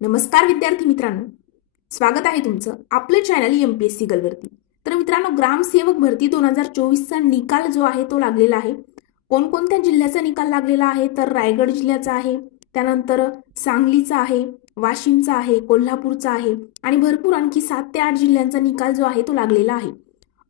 नमस्कार विद्यार्थी मित्रांनो. स्वागत आहे तुमचं आपलं channel M P S C गलवरती तर मित्रांनो ग्रामसेवक भरती दोन हजार चोवीसचा निकाल जो आहे तो लागलेला आहे. कोणकोणत्या जिल्ह्याचा निकाल लागलेला आहे? तर रायगड जिल्ह्याचा आहे. त्यानंतर सांगलीचा आहे वाशिमचा आहे कोल्हापूरचा आहे आणि भरपूर आणखी सात ते आठ जिल्ह्यांचा निकाल जो आहे तो लागलेला आहे.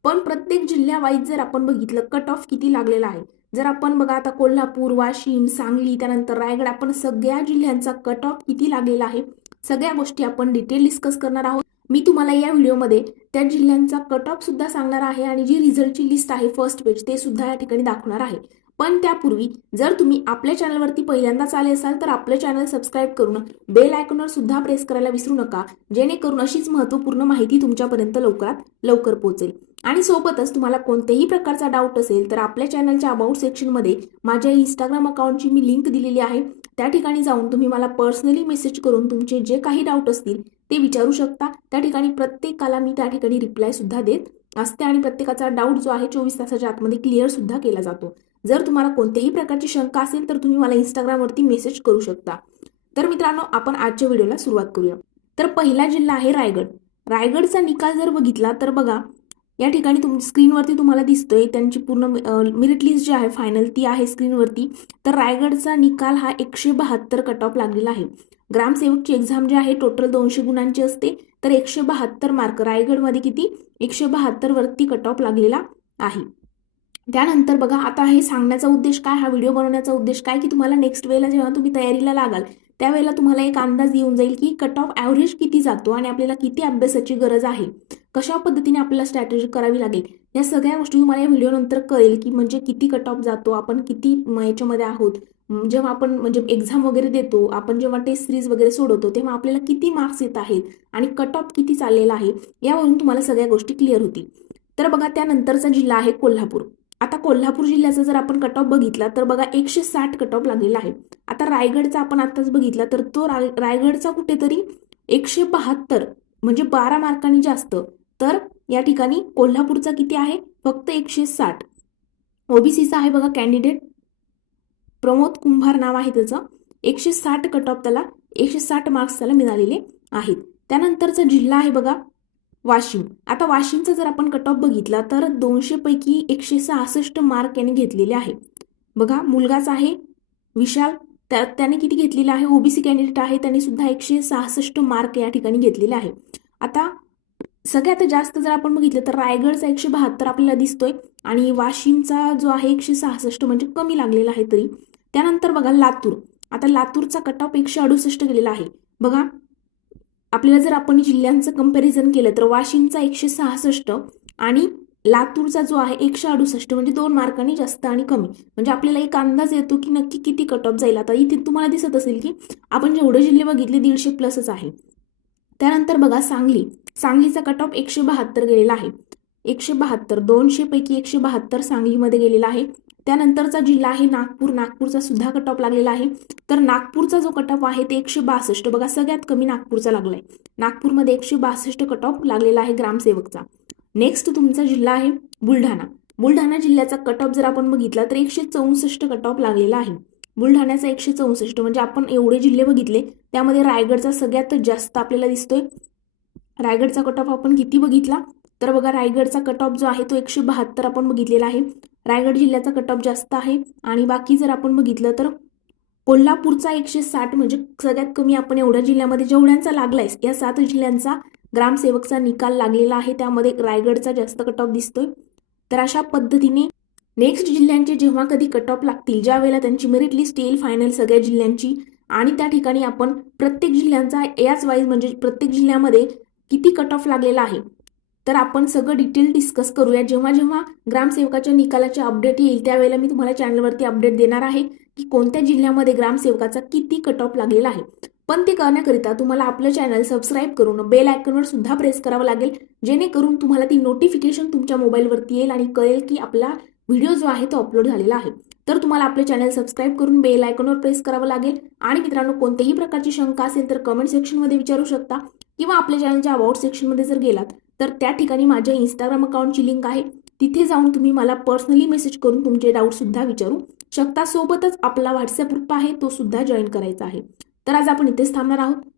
पण प्रत्येक जिल्ह्यावाईज जर आपण बघितलं कट ऑफ किती लागलेला आहे? जर आपण बघा आता कोल्हापूर वाशिम सांगली त्यानंतर रायगड आपण सगळ्या जिल्ह्यांचा कट ऑफ किती लागलेला आहे? सगळ्या गोष्टी आपण डिटेल डिस्कस करणार आहोत. मी तुम्हाला या व्हिडिओमध्ये त्या जिल्ह्यांचा कट ऑफ सुद्धा सांगणार आहे आणि जी रिझल्टची लिस्ट आहे फर्स्ट पेज ते सुद्धा या ठिकाणी दाखवणार आहे. पण त्यापूर्वी जर तुम्ही आपल्या चॅनलवरती पहिल्यांदाच आले असाल तर आपलं चॅनल सबस्क्राईब करून बेल आयकॉनवर सुद्धा प्रेस करायला विसरू नका. जेणेकरून अशीच महत्त्वपूर्ण माहिती तुमच्यापर्यंत लवकरात लवकर पोहोचेल. आणि सोबतच तुम्हाला कोणत्याही प्रकारचा डाऊट असेल तर आपल्या चॅनलच्या अबाउट सेक्शनमध्ये माझ्या इंस्टाग्राम अकाउंटची मी लिंक दिलेली आहे. त्या ठिकाणी जाऊन तुम्ही मला पर्सनली मेसेज करून तुमचे जे काही डाऊट असतील ते विचारू शकता. त्या ठिकाणी प्रत्येकाला मी त्या ठिकाणी रिप्लाय सुद्धा देत असते आणि प्रत्येकाचा डाऊट जो आहे चोवीस तासाच्या आतमध्ये क्लिअर सुद्धा केला जातो. जर तुम्हाला कोणत्याही प्रकारची शंका असेल तर तुम्ही मला इंस्टाग्रामवरती मेसेज करू शकता. तर मित्रांनो आपण आजच्या व्हिडिओला सुरुवात करूया. तर पहिला जिल्हा आहे रायगड. रायगडचा निकाल जर बघितला तर बघा या ठिकाणी तुम स्क्रीनवरती तुम्हाला दिसतोय त्यांची पूर्ण मेरिट लिस्ट जी आहे फायनल ती आहे स्क्रीनवरती तर रायगडचा निकाल हा एकशे बहात्तर कट ऑफ लागलेला आहे. ग्रामसेवकची एक्झाम जी आहे टोटल दोनशे गुणांची असते. तर एकशे बहात्तर मार्क रायगडमध्ये किती? एकशे बहात्तर वरती कट ऑफ लागलेला आहे. त्यानंतर बघा आता हे सांगण्याचा उद्देश काय? हा व्हिडिओ बनवण्याचा उद्देश काय? की तुम्हाला नेक्स्ट वेळेला जेव्हा तुम्ही तयारीला लागाल त्यावेळेला तुम्हाला एक अंदाज येऊन जाईल की कट ऑफ ॲव्हरेज किती जातो आणि आपल्याला किती अभ्यासाची गरज आहे. कशा पद्धतीने आपल्याला स्ट्रॅटेजी करावी लागेल? या सगळ्या गोष्टी तुम्हाला या व्हिडिओ नंतर कळेल की म्हणजे किती कट ऑफ जातो आपण किती याच्यामध्ये आहोत. जेव्हा आपण म्हणजे एक्झाम वगैरे देतो आपण जेव्हा टेस्ट सिरीज वगैरे सोडवतो तेव्हा आपल्याला किती मार्क्स येत आहेत आणि कट ऑफ किती चाललेला आहे यावरून तुम्हाला सगळ्या गोष्टी क्लिअर होतील. तर बघा त्यानंतरचा जिल्हा आहे कोल्हापूर. आता कोल्हापूर जिल्ह्याचा जर आपण कट ऑफ बघितला तर बघा एकशे साठ कट ऑफ लागलेला आहे. आता रायगडचा आपण आताच बघितला तर तो राय रायगडचा कुठेतरी एकशे बहात्तर म्हणजे बारा मार्कांनी जास्त. तर या ठिकाणी कोल्हापूरचा किती आहे? फक्त एकशे साठ. ओबीसीचा आहे बघा कॅन्डिडेट प्रमोद कुंभार नाव आहे त्याचं. एकशे साठ कट ऑफ त्याला एकशे साठ मार्क्स त्याला मिळालेले आहेत. त्यानंतरचा जिल्हा आहे बघा वाशिम. आता वाशिमचा जर आपण कट ऑफ बघितला तर दोनशे पैकी एकशे सहासष्ट मार्क याने घेतलेले आहे. बघा मुलगाच आहे विशाल त्या त्याने किती घेतलेला आहे? ओबीसी कॅन्डिडेट आहे त्याने सुद्धा एकशे सहासष्ट मार्क या ठिकाणी घेतलेले आहे. आता सगळ्यात जास्त जर आपण बघितलं तर रायगडचा एकशे बहात्तर आपल्याला दिसतोय आणि वाशिमचा जो आहे एकशे सहासष्ट म्हणजे कमी लागलेला आहे तरी. त्यानंतर बघा लातूर. आता लातूरचा कट ऑफ एकशे अडुसष्ट गेलेला आहे. बघा आपल्याला जर आपण जिल्ह्यांचं कंपॅरिझन केलं तर वाशिमचा एकशे सहासष्ट आणि लातूरचा जो आहे एकशे अडुसष्ट म्हणजे दोन मार्कांनी जास्त आणि कमी. म्हणजे आपल्याला एक अंदाज येतो की नक्की किती कट ऑफ जाईल. आता इथे तुम्हाला दिसत असेल की आपण जेवढे जिल्हे बघितले दीडशे प्लसच आहे. त्यानंतर बघा सांगली. सांगलीचा कट ऑफ एकशे बहात्तर गेलेला आहे. एकशे बहात्तर दोनशे पैकी एकशे बहात्तर सांगलीमध्ये गेलेला आहे. त्यानंतरचा जिल्हा आहे नागपूर नागपूरचा सुद्धा कट ऑफ लागलेला आहे. तर नागपूरचा जो कट ऑफ आहे ते एकशे बासष्ट. बघा सगळ्यात कमी नागपूरचा लागलाय. नागपूरमध्ये एकशे बासष्ट कट ऑफ लागलेला आहे ग्रामसेवकचा. नेक्स्ट तुमचा जिल्हा आहे बुलढाणा. बुलढाणा जिल्ह्याचा कट ऑफ जर आपण बघितला तर एकशे चौसष्ट कट ऑफ लागलेला आहे. बुलढाण्याचा एकशे चौसष्ट. म्हणजे आपण एवढे जिल्हे बघितले त्यामध्ये रायगडचा सगळ्यात जास्त आपल्याला दिसतोय. रायगडचा कट ऑफ आपण किती बघितला? तर बघा रायगडचा कट ऑफ जो आहे तो एकशे बहात्तर आपण बघितलेला आहे. रायगड जिल्ह्याचा कट ऑफ जास्त आहे. आणि बाकी जर आपण बघितलं तर कोल्हापूरचा एकशे साठ म्हणजे सगळ्यात कमी आपण एवढ्या जिल्ह्यामध्ये जेवढ्यांचा लागलाय या सात जिल्ह्यांचा ग्रामसेवकचा निकाल लागलेला आहे. त्यामध्ये रायगडचा जास्त कट ऑफ दिसतोय. तर अशा पद्धतीने नेक्स्ट जिल्ह्यांचे जेव्हा कधी कट ऑफ लागतील ज्या वेळेला त्यांची मेरिट लिस्ट येईल फायनल सगळ्या जिल्ह्यांची. आणि त्या ठिकाणी आपण प्रत्येक जिल्ह्यांचा याच वाईज म्हणजे प्रत्येक जिल्ह्यामध्ये किती कट ऑफ लागलेला आहे तर आपण सगळं डिटेल डिस्कस करूया. जेव्हा जेव्हा ग्रामसेवकाच्या निकालाचे अपडेट येईल त्यावेळेला मी तुम्हाला चॅनलवरती अपडेट देणार आहे की कोणत्या जिल्ह्यामध्ये ग्रामसेवकाचा किती कट ऑफ लागलेला आहे. पण ते करण्याकरिता तुम्हाला आपलं चॅनल सबस्क्राईब करून बेल आयकॉनवर सुद्धा प्रेस करावं लागेल. जेणेकरून तुम्हाला ती नोटिफिकेशन तुमच्या मोबाईलवरती येईल आणि कळेल की आपला व्हिडिओ जो आहे तो अपलोड झालेला आहे. तर तुम्हाला आपले चॅनल सबस्क्राईब करून बेल आयकॉनवर प्रेस करावं लागेल. आणि मित्रांनो कोणत्याही प्रकारची शंका असेल तर कमेंट सेक्शनमध्ये विचारू शकता किंवा आपल्या चॅनलच्या अबाउट सेक्शनमध्ये जर गेलात तर त्या ठिकाणी माझ्या इंस्टाग्राम अकाउंटची लिंक आहे. तिथे जाऊन तुम्ही मला पर्सनली मेसेज करून तुमचे डाऊटसुद्धा विचारू शकता. सोबतच आपला व्हॉट्सअप ग्रुप आहे तो सुद्धा जॉईन करायचा आहे. तर आज आपण इथेच थांबणार आहोत.